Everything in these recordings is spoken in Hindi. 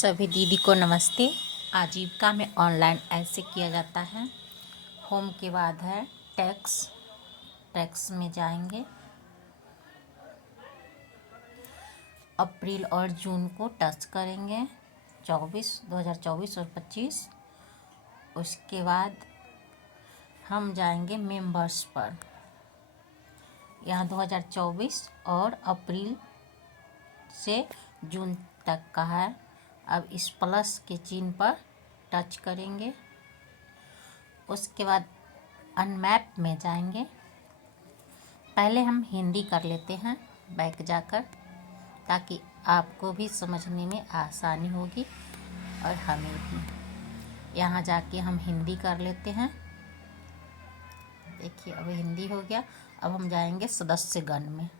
सभी दीदी को नमस्ते। आजीविका में ऑनलाइन ऐसे किया जाता है। होम के बाद है टैक्स में जाएंगे। अप्रैल और जून को टच करेंगे 2024 और 25। उसके बाद हम जाएंगे मेंबर्स पर। यहाँ 2024 और अप्रैल से जून तक का है। अब इस प्लस के चिन्ह पर टच करेंगे। उसके बाद अनमैप में जाएंगे। पहले हम हिंदी कर लेते हैं बैक जाकर, ताकि आपको भी समझने में आसानी होगी और हमें भी। यहाँ जाके हम हिंदी कर लेते हैं। देखिए अब हिंदी हो गया। अब हम जाएंगे सदस्यगण में।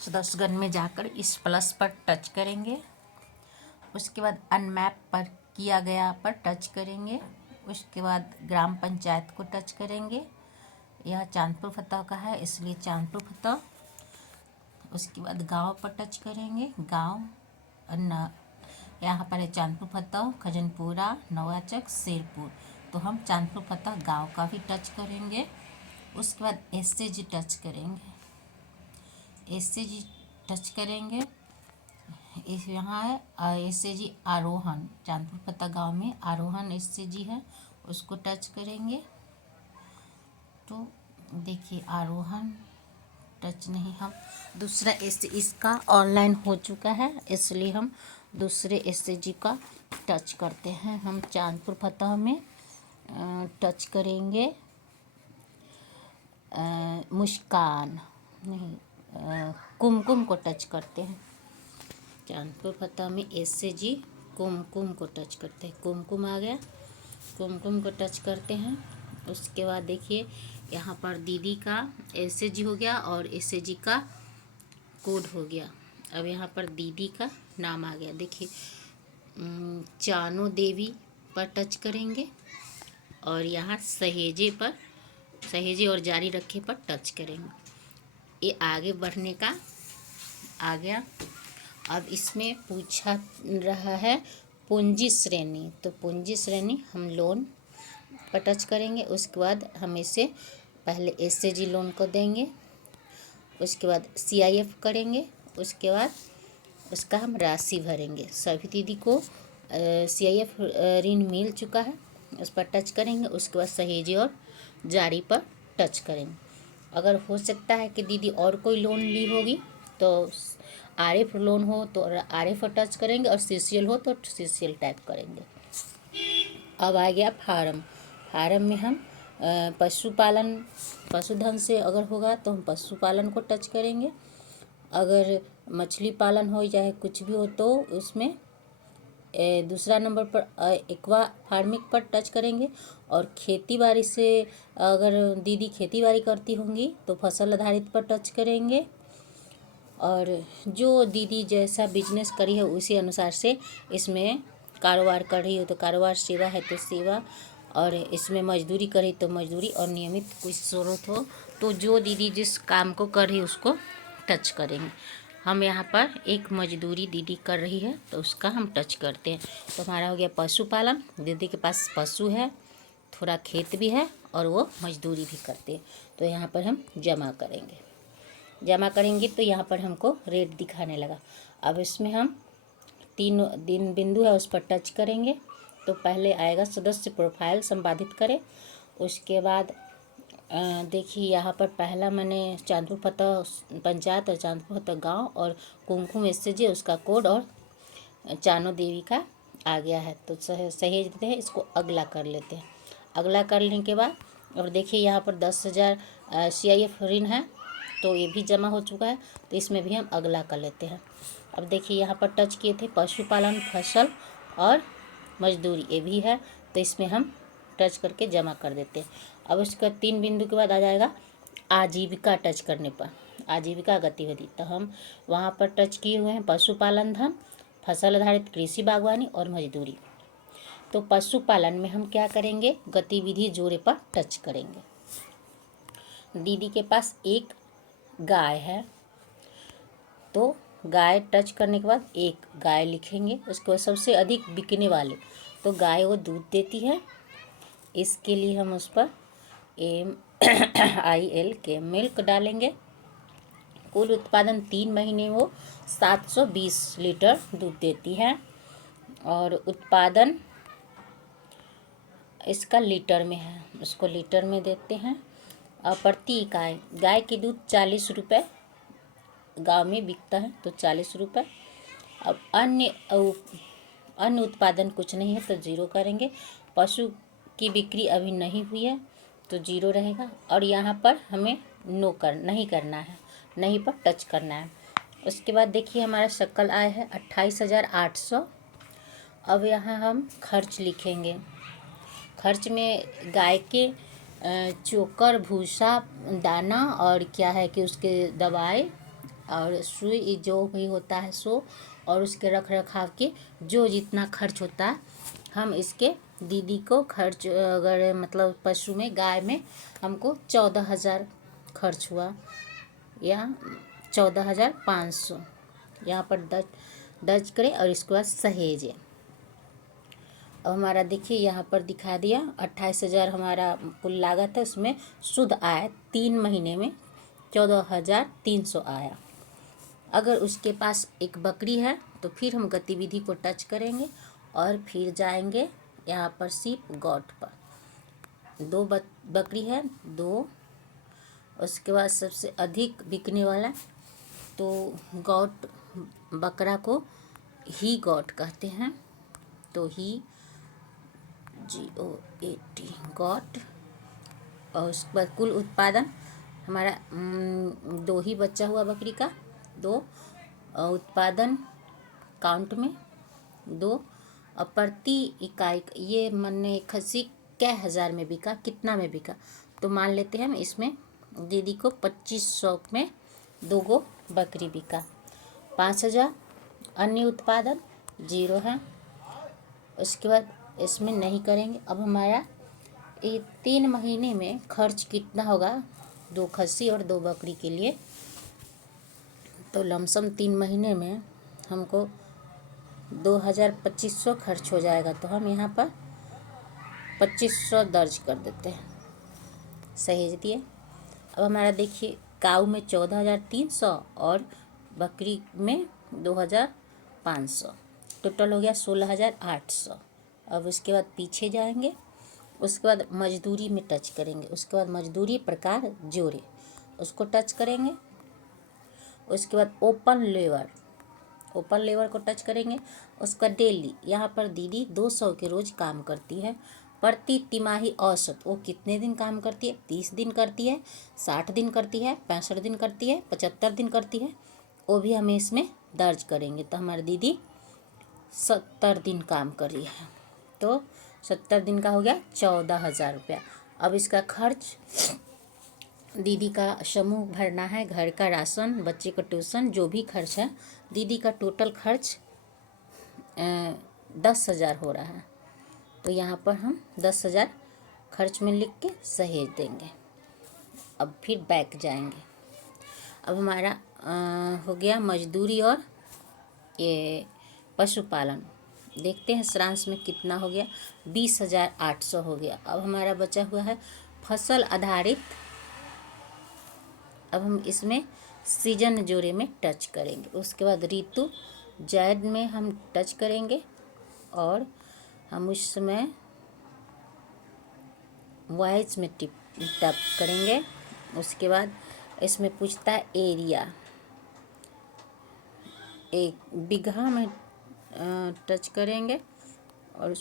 सदस्यगण में जाकर इस प्लस पर टच करेंगे। उसके बाद अनमैप पर किया गया पर टच करेंगे। उसके बाद ग्राम पंचायत को टच करेंगे। यह चांदपुर फतह का है, इसलिए चांदपुर फतह। उसके बाद गांव पर टच करेंगे। गांव यहाँ पर है चांदपुर फतह, खजनपुरा, नवाचक, शेरपुर। तो हम चांदपुर फतह गांव का भी टच करेंगे। उसके बाद एसएजी टच करेंगे। एसएजी टच करेंगे। इस यहाँ है एसएजी आरोहन। चांदपुर फतह गांव में आरोहन एसएजी है, उसको टच करेंगे। तो देखिए आरोहण टच नहीं, हम दूसरा इसका ऑनलाइन हो चुका है, इसलिए हम दूसरे एसएजी का टच करते हैं। हम चांदपुर फतह में टच करेंगे मुस्कान नहीं, कुमकुम को टच करते हैं। चांदपुर फतह में एसएजी कुमकुम को टच करते हैं। कुमकुम आ गया, कुमकुम को टच करते हैं। उसके बाद देखिए यहाँ पर दीदी का एसएजी हो गया और एसएजी का कोड हो गया। अब यहाँ पर दीदी का नाम आ गया। देखिए चानो देवी पर टच करेंगे और यहाँ सहेजे और जारी रखे पर टच करेंगे। ये आगे बढ़ने का आ गया। अब इसमें पूछा रहा है पूंजी श्रेणी, तो पूंजी श्रेणी हम लोन पर टच करेंगे। उसके बाद हम इसे पहले एसएजी लोन को देंगे। उसके बाद सीआईएफ करेंगे। उसके बाद उसका हम राशि भरेंगे। सभी दीदी को सीआईएफ ऋण मिल चुका है, उस पर टच करेंगे। उसके बाद सहेजे और जारी पर टच करेंगे। अगर हो सकता है कि दीदी और कोई लोन ली होगी तो आरएफ लोन हो तो आरएफ पर टच करेंगे और सीसीएल हो तो सीसीएल टाइप करेंगे। अब आ गया फार्म में हम पशुधन से अगर होगा तो हम पशुपालन को टच करेंगे। अगर मछली पालन हो चाहे कुछ भी हो तो उसमें दूसरा नंबर पर एक्वा फार्मिंग पर टच करेंगे। और खेती बाड़ी से अगर दीदी खेती बाड़ी करती होंगी तो फसल आधारित पर टच करेंगे। और जो दीदी जैसा बिजनेस करी है उसी अनुसार से इसमें कारोबार कर रही हो तो कारोबार, सेवा है तो सेवा, और इसमें मजदूरी करी तो मजदूरी, और नियमित कुछ ज़रूरत हो तो जो दीदी जिस काम को कर रही है उसको टच करेंगे। हम यहाँ पर एक मजदूरी दीदी कर रही है तो उसका हम टच करते हैं। तो हमारा हो गया पशुपालन। दीदी के पास पशु है, थोड़ा खेत भी है और वो मजदूरी भी करते हैं। तो यहाँ पर हम जमा करेंगे तो यहाँ पर हमको रेट दिखाने लगा। अब इसमें हम 3 बिंदु है उस पर टच करेंगे। तो पहले आएगा सदस्य प्रोफाइल संपादित करें। उसके बाद देखिए यहाँ पर पहला मैंने चांदपुर फतह पंचायत और चांदपुर फतह गांव और कुमकुम एसएजी उसका कोड और चानो देवी का आ गया है। तो सहेज देते हैं, इसको अगला कर लेते हैं। अगला करने के बाद और देखिए यहाँ पर 10,000 सीआईएफ ऋण है तो ये भी जमा हो चुका है, तो इसमें भी हम अगला कर लेते हैं। अब देखिए यहाँ पर टच किए थे पशुपालन, फसल और मजदूरी, ये भी है तो इसमें हम टच करके जमा कर देते हैं। अब उसका 3 बिंदु के बाद आ जाएगा आजीविका। टच करने पर आजीविका गतिविधि, तो हम वहाँ पर टच किए हुए हैं पशुपालन धन, फसल आधारित कृषि बागवानी और मजदूरी। तो पशुपालन में हम क्या करेंगे, गतिविधि जोड़े पर टच करेंगे। दीदी के पास एक गाय है तो गाय टच करने के बाद एक गाय लिखेंगे। उसके बाद सबसे अधिक बिकने वाले, तो गाय वो दूध देती है, इसके लिए हम उस पर MILK मिल्क डालेंगे। कुल उत्पादन 3 महीने वो 720 लीटर दूध देती है और उत्पादन इसका लीटर में है, उसको लीटर में देते हैं। और प्रति इकाई गाय की दूध 40 रुपये गाँव में बिकता है, तो 40 रुपये। अब अन्य उत्पादन कुछ नहीं है तो जीरो करेंगे। पशु की बिक्री अभी नहीं हुई है तो जीरो रहेगा। और यहाँ पर हमें नहीं करना है, नहीं पर टच करना है। उसके बाद देखिए हमारा सकल आय है 28,800। अब यहाँ हम खर्च लिखेंगे। खर्च में गाय के चोकर, भूसा, दाना और क्या है कि उसके दवाई और सुई जो भी होता है सो, और उसके रख रखाव के जो जितना खर्च होता है हम इसके दीदी को खर्च, अगर मतलब पशु में गाय में हमको 14,000 खर्च हुआ या 14,500 यहाँ पर दर्ज करें और इसके बाद सहेजें। अब हमारा देखिए यहाँ पर दिखा दिया 28,000 हमारा कुल लागत है, उसमें शुद्ध आय 3 महीने में 14,300 आया। अगर उसके पास एक बकरी है तो फिर हम गतिविधि को टच करेंगे और फिर जाएंगे यहाँ पर सीप गौट पर। 2 बकरी है, 2। उसके बाद सबसे अधिक बिकने वाला तो गौट, बकरा को ही गौट कहते हैं, तो ही GOAT गौट। और उसके बाद कुल उत्पादन हमारा 2 ही बच्चा हुआ बकरी का, 2 उत्पादन काउंट में 2। और प्रति इकाई ये मन्ने खस्सी क्या हज़ार में बिका, कितना में बिका, तो मान लेते हैं हम इसमें दीदी को 2500 में 2 गो बकरी बिका, 5,000। अन्य उत्पादन 0 है। उसके बाद इसमें नहीं करेंगे। अब हमारा ये 3 महीने में खर्च कितना होगा 2 खस्सी और 2 बकरी के लिए, तो लमसम 3 महीने में हमको 2,2500 खर्च हो जाएगा। तो हम यहाँ पर 2500 दर्ज कर देते हैं, सहेज दिए। अब हमारा देखिए काऊ में 14,300 और बकरी में 2,500, टोटल हो गया 16,800। अब उसके बाद पीछे जाएंगे, उसके बाद मजदूरी में टच करेंगे। उसके बाद मजदूरी प्रकार जोड़े, उसको टच करेंगे। उसके बाद ओपन लेबर को टच करेंगे। उसका डेली, यहाँ पर दीदी 200 के रोज़ काम करती है। प्रति तिमाही औसत वो कितने दिन काम करती है, 30 दिन करती है, 60 दिन करती है, 65 दिन करती है, 75 दिन करती है, वो भी हमें इसमें दर्ज करेंगे। तो हमारी दीदी 70 दिन काम कर रही है, तो 70 दिन का हो गया 14,000 रुपया। अब इसका खर्च, दीदी का समूह भरना है, घर का राशन, बच्चे का ट्यूशन, जो भी खर्च है, दीदी का टोटल खर्च 10,000 हो रहा है। तो यहाँ पर हम 10,000 खर्च में लिख के सहेज देंगे। अब फिर बैक जाएंगे। अब हमारा हो गया मजदूरी और ये पशुपालन। देखते हैं सारांश में कितना हो गया, 20,800 हो गया। अब हमारा बचा हुआ है फसल आधारित। अब हम इसमें सीजन जोड़े में टच करेंगे। उसके बाद ऋतु जैद में हम टच करेंगे और हम उसमें वॉइस में टैप करेंगे। उसके बाद इसमें पूछता है एरिया, एक बीघा में टच करेंगे और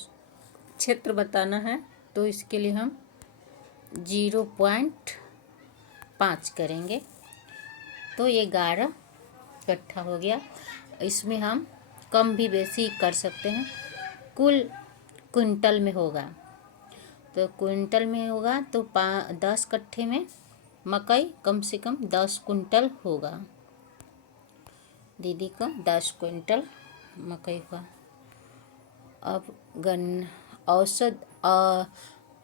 क्षेत्र बताना है, तो इसके लिए हम 0.5 करेंगे, तो ये 11 कट्ठा हो गया। इसमें हम कम भी बेसी कर सकते हैं। कुल क्विंटल में होगा, तो क्विंटल में होगा तो 10 कट्ठे में मकई कम से कम 10 कुंटल होगा। दीदी को 10 क्विंटल मकई हुआ। अब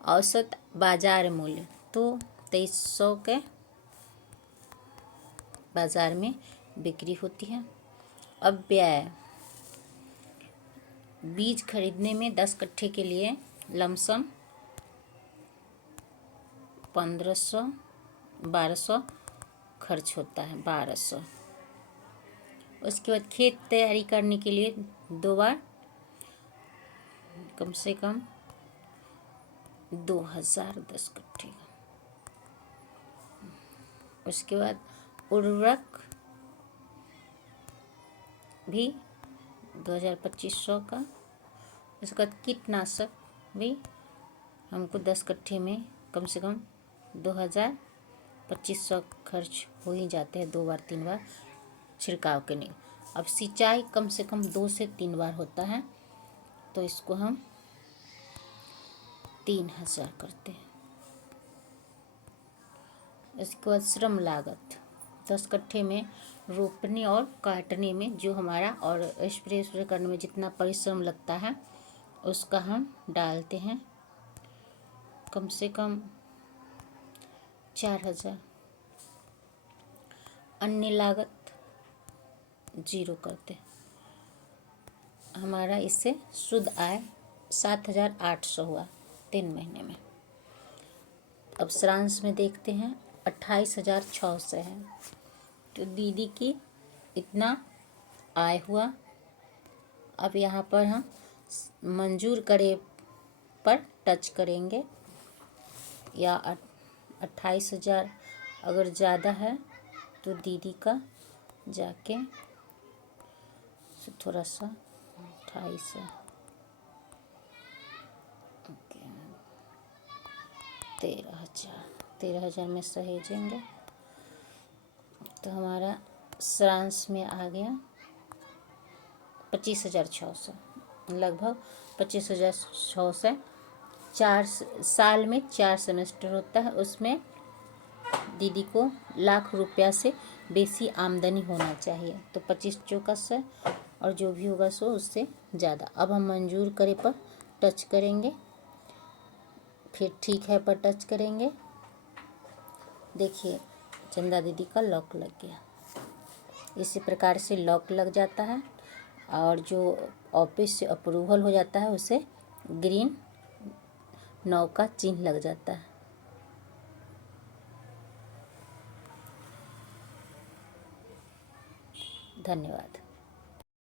औसत बाजार मूल्य तो 2300 के बाज़ार में बिक्री होती है। अब व्यय, बीज खरीदने में 10 कट्ठे के लिए लमसम 1500 1200 खर्च होता है, 1200। उसके बाद खेत तैयारी करने के लिए 2 बार कम से कम 2000 10 कट्ठे। उसके बाद उर्वरक भी 2200 का। उसके बाद कीटनाशक भी हमको 10 कट्ठे में कम से कम 2200 खर्च हो ही जाते हैं 2 बार 3 बार छिड़काव के लिए। अब सिंचाई कम से कम 2 से 3 बार होता है, तो इसको हम 3000 करते हैं। इसके बाद श्रम लागत, 10 कट्ठे में रोपने और काटने में जो हमारा और स्प्रे करने में जितना परिश्रम लगता है उसका हम डालते हैं कम से कम 4000। अन्य लागत 0 करते हैं। हमारा इससे शुद्ध आय 7800 हुआ 3 महीने में। अब सारांश में देखते हैं 28600 है, तो दीदी की इतना आय हुआ। अब यहाँ पर हम मंजूर करे पर टच करेंगे, या 28000 अगर ज़्यादा है तो दीदी का जाके थोड़ा सा 28 है, 13,000 में सहेजेंगे तो हमारा सारांश में आ गया 25,600, लगभग 25,600। 4 साल में 4 सेमेस्टर होता है, उसमें दीदी को लाख रुपया से बेसी आमदनी होना चाहिए, तो 25 चौका से और जो भी होगा सो उससे ज़्यादा। अब हम मंजूर करे पर टच करेंगे, फिर ठीक है पर टच करेंगे। देखिए चंदा दीदी का लॉक लग गया। इसी प्रकार से लॉक लग जाता है, और जो ऑफिस से अप्रूवल हो जाता है उसे ग्रीन 9 का चिन्ह लग जाता है। धन्यवाद।